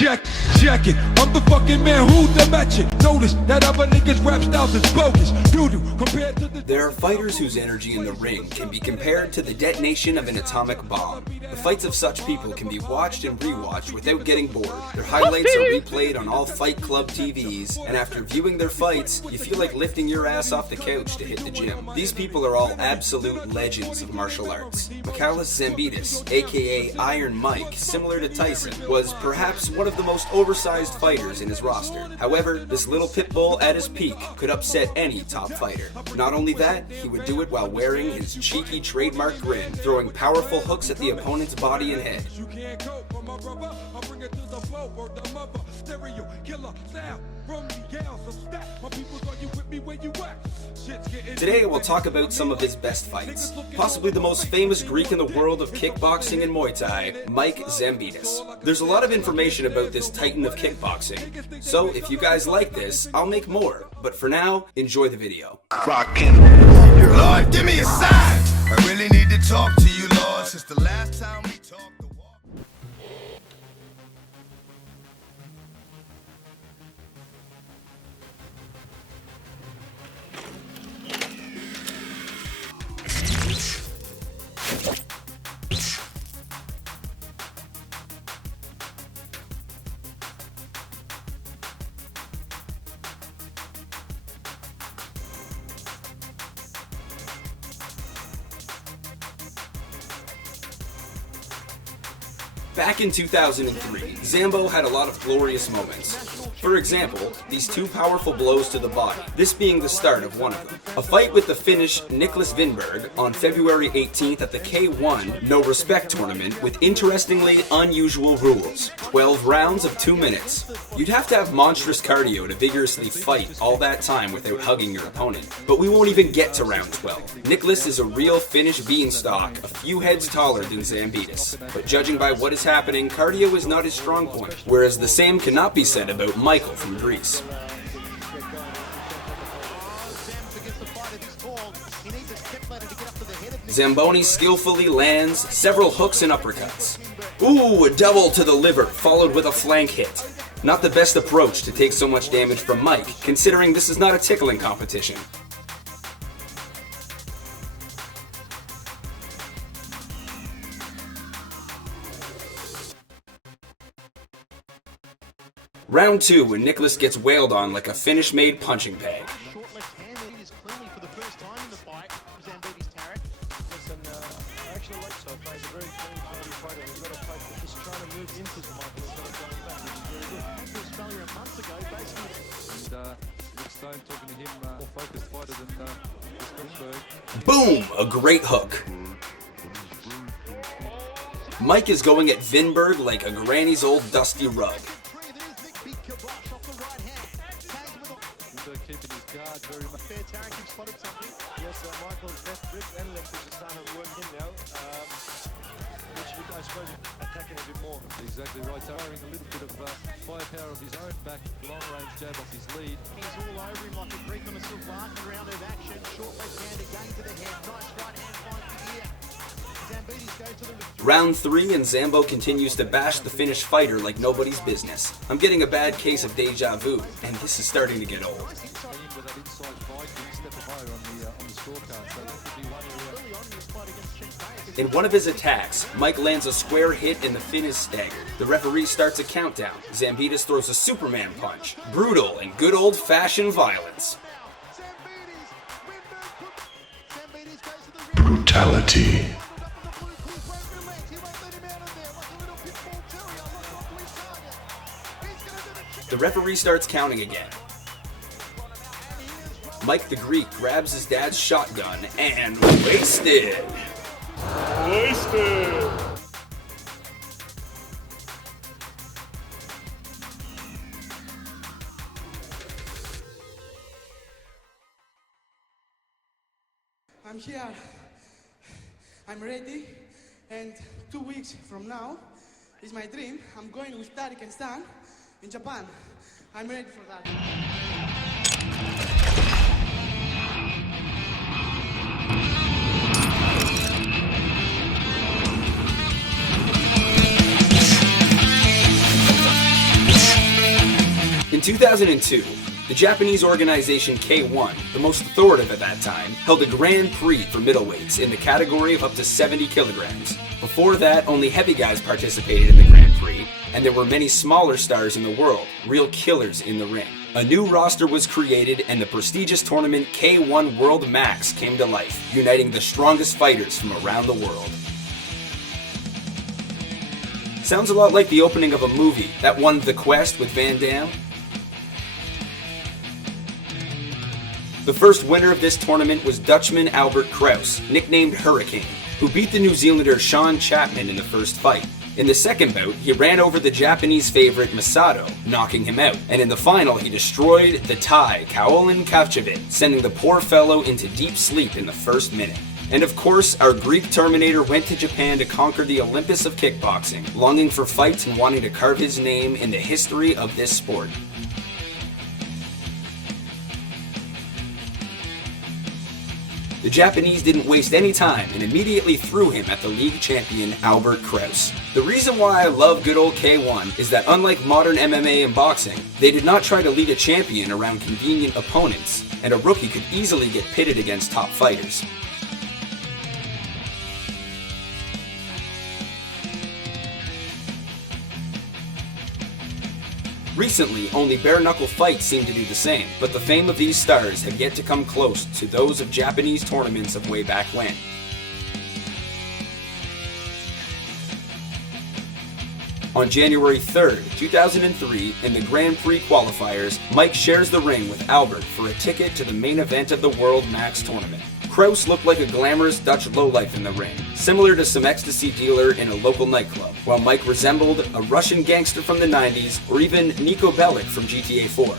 check it. I'm the fucking man who dimension. Notice that other niggas rap styles is bogus. Doo-doo compared to the... There are fighters whose energy in the ring can be compared to the detonation of an atomic bomb. The fights of such people can be watched and rewatched without getting bored. Their highlights are replayed on all Fight Club TVs, and after viewing their fights, you feel like lifting your ass off the couch to hit the gym. These people are all absolute legends of martial arts. Mikhailis Zambidis, aka Iron Mike, similar to Tyson, was perhaps one of the most oversized fighters in his roster. However, this little pit bull at his peak could upset any top fighter. Not only that, he would do it while wearing his cheeky trademark grin, throwing powerful hooks at the opponent's body and head. Today we'll talk about some of his best fights. Possibly the most famous Greek in the world of kickboxing and Muay Thai, Mikhailis Zambidis. There's a lot of information about this titan of kickboxing, so if you guys like this, I'll make more. But for now, enjoy the video. Rockin'. Lord, give me a sign. I really need to talk to you, Lord, since the last time we talked. Back in 2003, Zambo had a lot of glorious moments. For example, these two powerful blows to the body, this being the start of one of them. A fight with the Finnish Nicklas Vinberg on February 18th at the K1 No Respect tournament with interestingly unusual rules. 12 rounds of 2 minutes. You'd have to have monstrous cardio to vigorously fight all that time without hugging your opponent. But we won't even get to round 12. Nicklas is a real Finnish beanstalk, a few heads taller than Zambidis. But judging by what is happening, cardio is not his strong point, whereas the same cannot be said about Michael from Greece. Zamboni skillfully lands several hooks and uppercuts. Ooh, a double to the liver, followed with a flank hit. Not the best approach to take so much damage from Mike, considering this is not a tickling competition. Round 2, when Nicklas gets wailed on like a Finnish-made punching bag. Boom! A great hook. Mike is going at Vinberg like a granny's old dusty rug. Exactly right, throwing a little bit of firepower of his own back, long range jab off his lead. He's all over him like a Greek on a silk last round of action. Short left hand again to the head. Nice right hand finds the ear. Zambidis goes to the withdrawal. Round 3 and Zambo continues to bash the Finnish fighter like nobody's business. I'm getting a bad case of deja vu, and this is starting to get old. In one of his attacks, Mike lands a square hit and the Finn is staggered. The referee starts a countdown. Zambidis throws a Superman punch. Brutal and good old-fashioned violence. Brutality. The referee starts counting again. Mike the Greek grabs his dad's shotgun and wasted. I'm here, I'm ready, and 2 weeks from now is my dream. I'm going with Tariq and Stan in Japan. I'm ready for that. In 2002, the Japanese organization K1, the most authoritative at that time, held a Grand Prix for middleweights in the category of up to 70 kilograms. Before that, only heavy guys participated in the Grand Prix, and there were many smaller stars in the world, real killers in the ring. A new roster was created, and the prestigious tournament K1 World Max came to life, uniting the strongest fighters from around the world. Sounds a lot like the opening of a movie that won The Quest with Van Damme. The first winner of this tournament was Dutchman Albert Kraus, nicknamed Hurricane, who beat the New Zealander Sean Chapman in the first fight. In the second bout, he ran over the Japanese favorite Masato, knocking him out, and in the final he destroyed the Thai Kaolin Kavchevit, sending the poor fellow into deep sleep in the first minute. And of course, our Greek Terminator went to Japan to conquer the Olympus of kickboxing, longing for fights and wanting to carve his name in the history of this sport. The Japanese didn't waste any time and immediately threw him at the league champion Albert Kraus. The reason why I love good old K1 is that unlike modern MMA and boxing, they did not try to lead a champion around convenient opponents, and a rookie could easily get pitted against top fighters. Recently, only bare-knuckle fights seem to do the same, but the fame of these stars have yet to come close to those of Japanese tournaments of way back when. On January 3rd, 2003, in the Grand Prix qualifiers, Mike shares the ring with Albert for a ticket to the main event of the World Max tournament. Kraus looked like a glamorous Dutch lowlife in the ring, similar to some ecstasy dealer in a local nightclub, while Mike resembled a Russian gangster from the 90s or even Niko Bellic from GTA 4.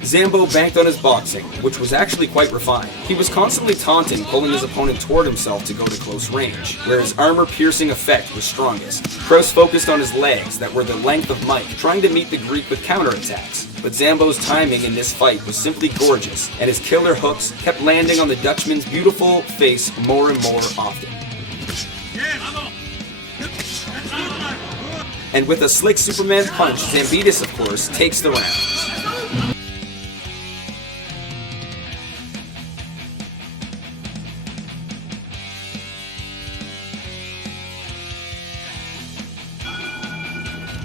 Zambo banked on his boxing, which was actually quite refined. He was constantly taunting, pulling his opponent toward himself to go to close range, where his armor-piercing effect was strongest. Kraus focused on his legs that were the length of Mike, trying to meet the Greek with counterattacks. But Zambo's timing in this fight was simply gorgeous, and his killer hooks kept landing on the Dutchman's beautiful face more and more often. And with a slick Superman punch, Zambidis, of course, takes the round.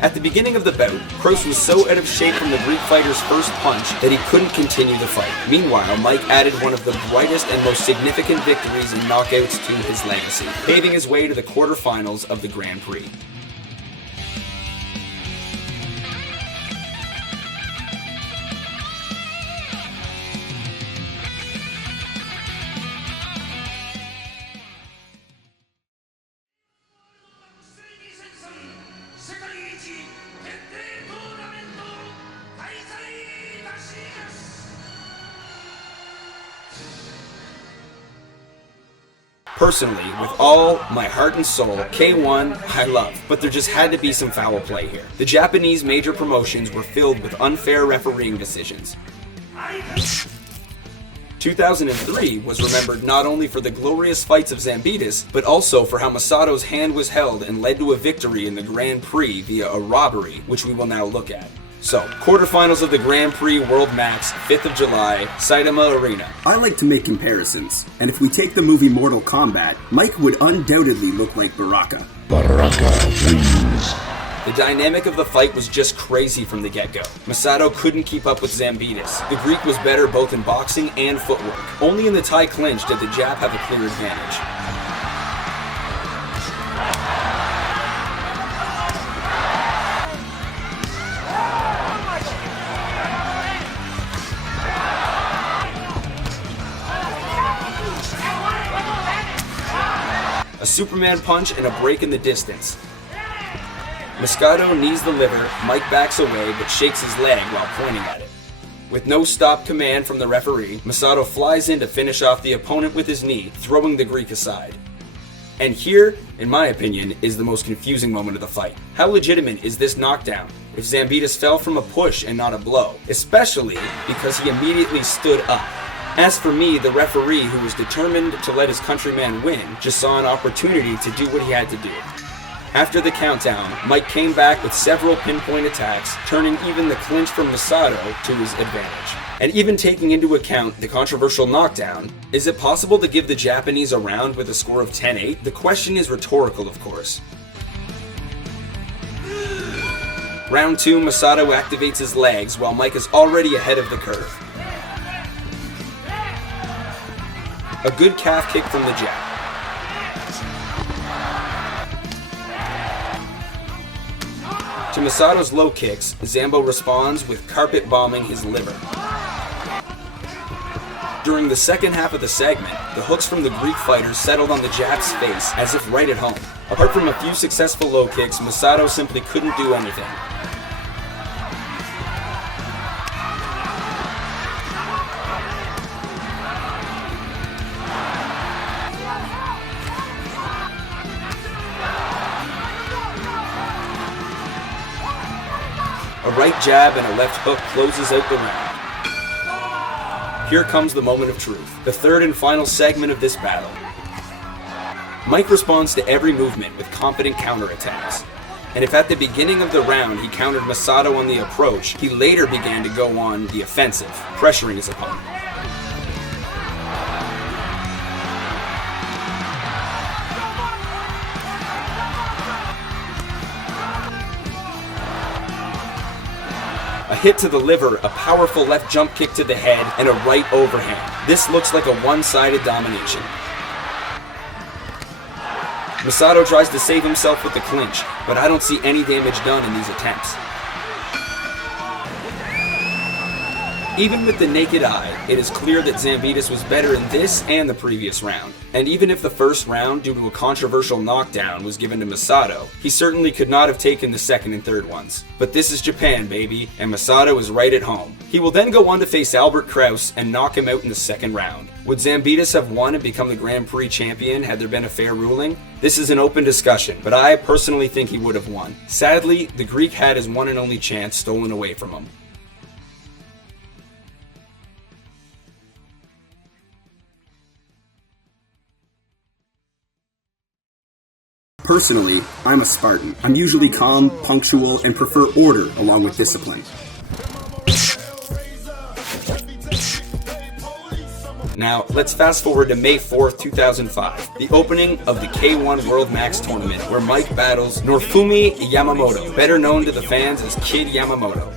At the beginning of the bout, Kraus was so out of shape from the Greek fighter's first punch that he couldn't continue the fight. Meanwhile, Mike added one of the brightest and most significant victories and knockouts to his legacy, paving his way to the quarterfinals of the Grand Prix. Personally, with all my heart and soul, K1 I love, but there just had to be some foul play here. The Japanese major promotions were filled with unfair refereeing decisions. 2003 was remembered not only for the glorious fights of Zambidis, but also for how Masato's hand was held and led to a victory in the Grand Prix via a robbery, which we will now look at. So, quarterfinals of the Grand Prix World Max, 5th of July, Saitama Arena. I like to make comparisons, and if we take the movie Mortal Kombat, Mike would undoubtedly look like Baraka. Baraka wins. The dynamic of the fight was just crazy from the get-go. Masato couldn't keep up with Zambidis. The Greek was better both in boxing and footwork. Only in the Thai clinch did the Jap have a clear advantage. A Superman punch and a break in the distance. Moscato knees the liver, Mike backs away but shakes his leg while pointing at it. With no stop command from the referee, Masato flies in to finish off the opponent with his knee, throwing the Greek aside. And here, in my opinion, is the most confusing moment of the fight. How legitimate is this knockdown if Zambidis fell from a push and not a blow? Especially because he immediately stood up. As for me, the referee, who was determined to let his countryman win, just saw an opportunity to do what he had to do. After the countdown, Mike came back with several pinpoint attacks, turning even the clinch from Masato to his advantage. And even taking into account the controversial knockdown, is it possible to give the Japanese a round with a score of 10-8? The question is rhetorical, of course. Round 2, Masato activates his legs while Mike is already ahead of the curve. A good calf kick from the jab. To Masato's low kicks, Zambo responds with carpet bombing his liver. During the second half of the segment, the hooks from the Greek fighters settled on the Jap's face as if right at home. Apart from a few successful low kicks, Masato simply couldn't do anything. A right jab and a left hook closes out the round. Here comes the moment of truth, the third and final segment of this battle. Mike responds to every movement with confident counterattacks. And if at the beginning of the round he countered Masato on the approach, he later began to go on the offensive, pressuring his opponent. A hit to the liver, a powerful left jump kick to the head, and a right overhand. This looks like a one-sided domination. Masato tries to save himself with the clinch, but I don't see any damage done in these attempts. Even with the naked eye, it is clear that Zambidis was better in this and the previous round. And even if the first round, due to a controversial knockdown, was given to Masato, he certainly could not have taken the second and third ones. But this is Japan, baby, and Masato is right at home. He will then go on to face Albert Kraus and knock him out in the second round. Would Zambidis have won and become the Grand Prix champion had there been a fair ruling? This is an open discussion, but I personally think he would have won. Sadly, the Greek had his one and only chance stolen away from him. Personally, I'm a Spartan. I'm usually calm, punctual, and prefer order along with discipline. Now, let's fast forward to May 4th, 2005, the opening of the K1 World Max Tournament, where Mike battles Norifumi Yamamoto, better known to the fans as Kid Yamamoto.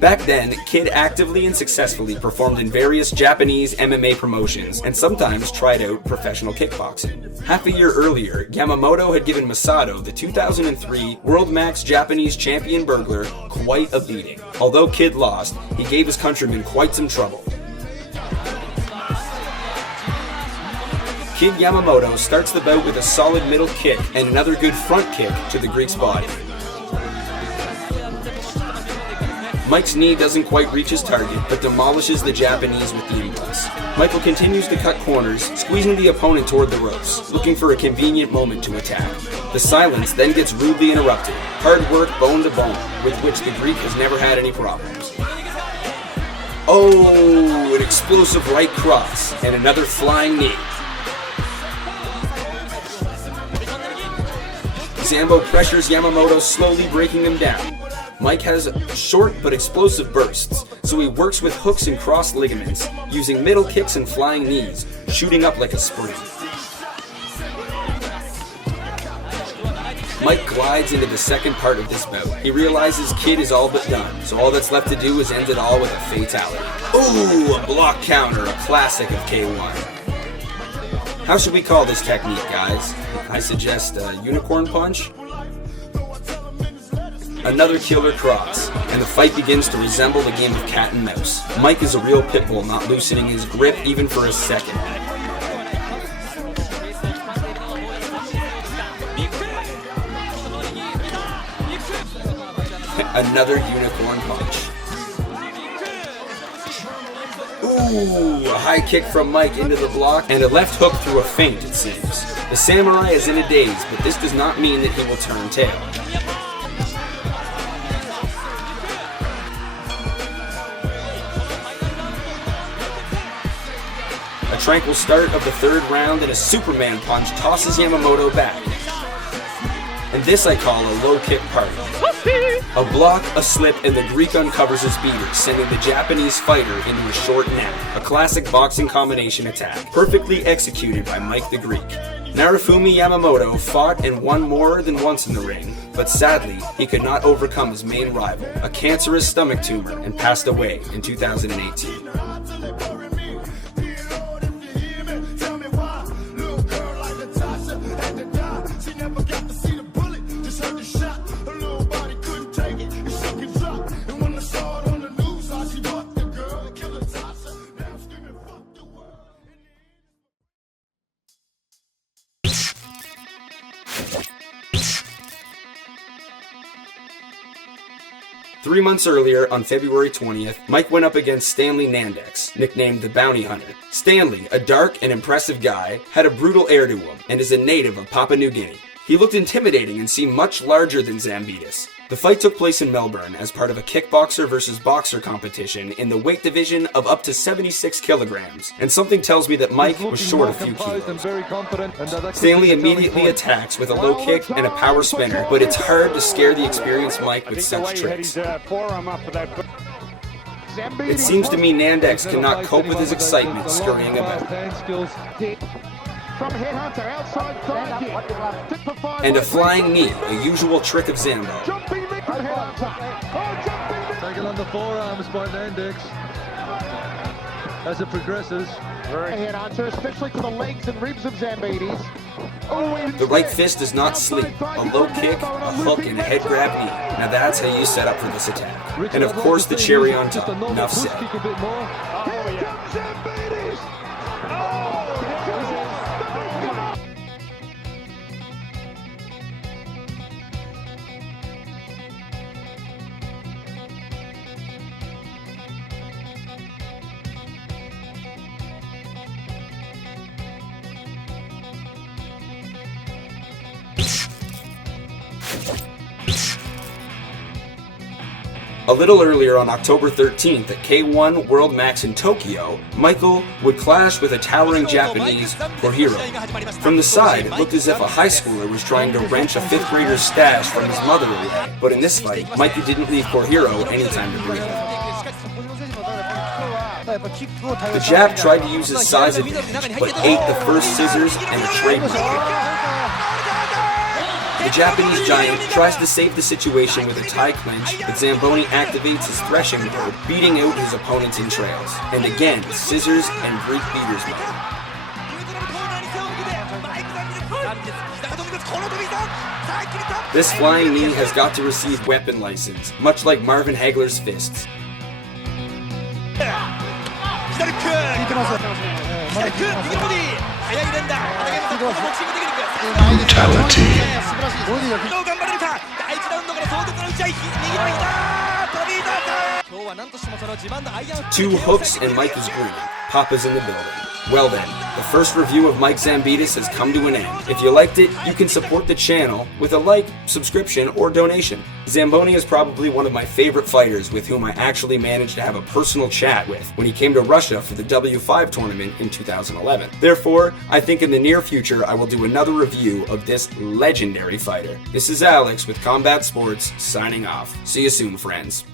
Back then, Kid actively and successfully performed in various Japanese MMA promotions and sometimes tried out professional kickboxing. Half a year earlier, Yamamoto had given Masato, the 2003 World Max Japanese Champion Burglar, quite a beating. Although Kid lost, he gave his countrymen quite some trouble. Kid Yamamoto starts the bout with a solid middle kick and another good front kick to the Greek's body. Mike's knee doesn't quite reach his target, but demolishes the Japanese with the impulse. Michael continues to cut corners, squeezing the opponent toward the ropes, looking for a convenient moment to attack. The silence then gets rudely interrupted. Hard work bone to bone, with which the Greek has never had any problems. Oh, an explosive right cross, and another flying knee. Zambo pressures Yamamoto, slowly breaking him down. Mike has short but explosive bursts, so he works with hooks and crossed ligaments, using middle kicks and flying knees, shooting up like a spring. Mike glides into the second part of this bout. He realizes Kid is all but done, so all that's left to do is end it all with a fatality. Ooh, a block counter, a classic of K1. How should we call this technique, guys? I suggest a unicorn punch? Another killer cross, and the fight begins to resemble the game of cat and mouse. Mike is a real pit bull, not loosening his grip even for a second. Another unicorn punch. Ooh, a high kick from Mike into the block, and a left hook through a feint, it seems. The samurai is in a daze, but this does not mean that he will turn tail. A tranquil start of the third round and a Superman punch tosses Yamamoto back. And this I call a low kick party. A block, a slip, and the Greek uncovers his beater, sending the Japanese fighter into a short nap. A classic boxing combination attack, perfectly executed by Mike the Greek. Narifumi Yamamoto fought and won more than once in the ring, but sadly, he could not overcome his main rival, a cancerous stomach tumor, and passed away in 2018. Three months earlier, on February 20th, Mike went up against Stanley Nandex, nicknamed the Bounty Hunter. Stanley, a dark and impressive guy, had a brutal air to him and is a native of Papua New Guinea. He looked intimidating and seemed much larger than Zambidis. The fight took place in Melbourne as part of a kickboxer versus boxer competition in the weight division of up to 76 kilograms, and something tells me that Mike was short a few kilos. Stanley immediately attacks with a low kick and a power spinner, but it's hard to scare the experienced Mike with such tricks. It seems to me Nandex cannot cope with his excitement scurrying about. And a flying knee, a usual trick of Zambo. Taken on the forearms by Nandex as it progresses. Head hunter, especially to the legs and ribs of Zambidis. The right fist does not sleep. A low kick, a hook, and a head grab knee. Now that's how you set up for this attack. And of course the cherry on top. Enough said. A little earlier on October 13th at K1 World Max in Tokyo, Michael would clash with a towering Japanese Kohiro. From the side, it looked as if a high schooler was trying to wrench a 5th grader's stash from his mother away. But in this fight, Mikey didn't leave Kohiro any time to breathe. The Jap tried to use his size advantage, but ate the first scissors and a trademark. The Japanese giant tries to save the situation with a Thai clinch, but Zamboni activates his threshing mode, beating out his opponent's entrails. And again, scissors and Greek beaters mode. This flying knee has got to receive weapon license, much like Marvin Hagler's fists. Two hooks and Mike is grinning. Papa's in the building. Well then, the first review of Mike Zambidis has come to an end. If you liked it, you can support the channel with a like, subscription, or donation. Zamboni is probably one of my favorite fighters with whom I actually managed to have a personal chat with when he came to Russia for the W5 tournament in 2011. Therefore, I think in the near future I will do another review of this legendary fighter. This is Alex with Combat Sports, signing off. See you soon, friends.